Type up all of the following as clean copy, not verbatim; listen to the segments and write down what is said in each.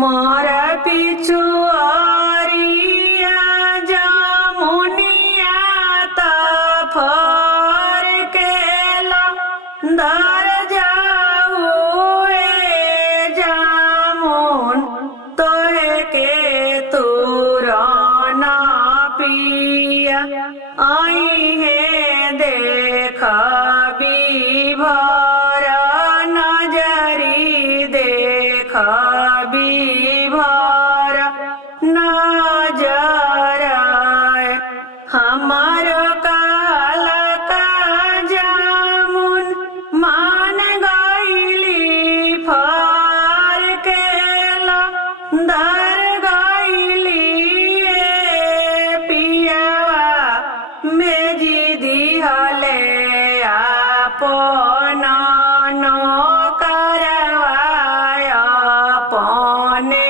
मोरा पिछु आरिया जामुनिया ता फर केला दर जाऊ ए जामुन तोहे के तुराना पिया आई है देखा भरा नजरी देखा भरा नजर हमारो काला का जामुन मान गईली फर केला दर गईली पियावा मेजी दिहले अपना नो करवाय अपने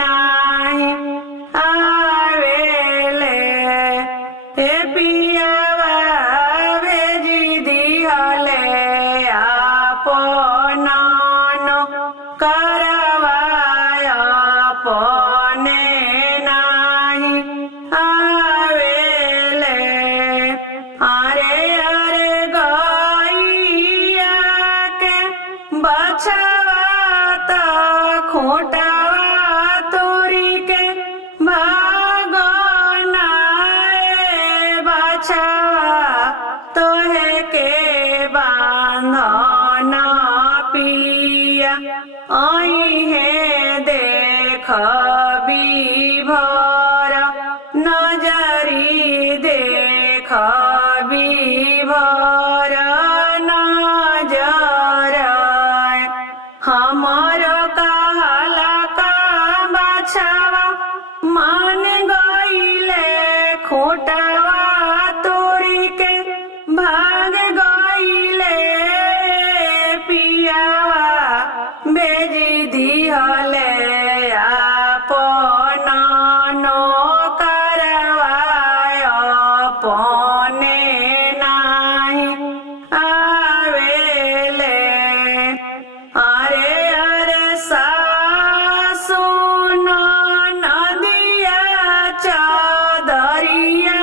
नाही आवेले हे पियावा भेजी दिहले अपना नो करवाय अपने नाही आवेले अरे अरे गैया के बछवा त खोटवा तोरी के भागना बछवा तोहे के बांधना पिया आई है देख भरा नजरी देख भरा नजर हमारो कहला का बछवा मान गईले खोटवा तोरी के भाग गईले पियावा भेजी दिहले अपना नो करवाय अपने नाही आवेले अरे अरे सासु नदिया चादरिया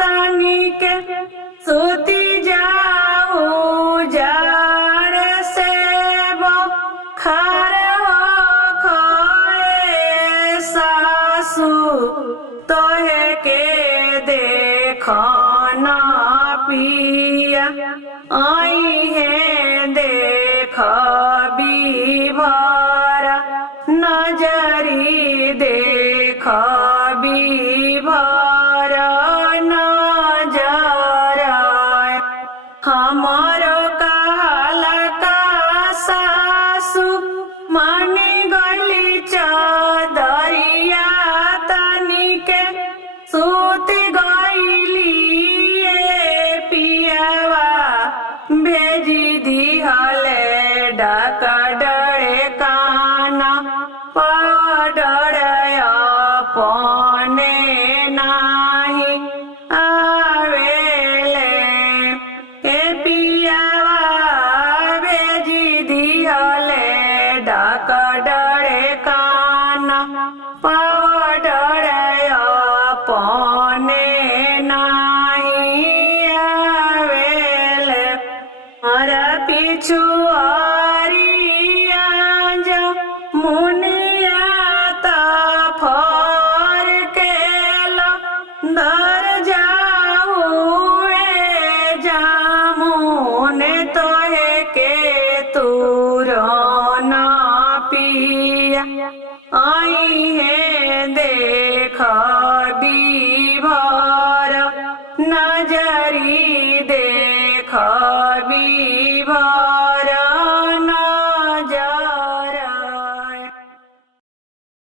तनिके सुती जाऊ जार से खार हो खोए सासु तोहे के देखना पिया आई है देख भरा नजरी देख भरा नजर हमारो कहला का सासु माने गली चादरिया तनिके सूत गईली पियावा भेजी दिहले डाक डरे काना पडरे अपने नाही आवेले हे पियावा भेजी दिहले डाक डरे काना पडरे अपने नाही आवेले हमारा पिछु आरिया जा मुनिया ता फर केला दर जाऊ जामुन तोहे के तुराना पिया आई है देखा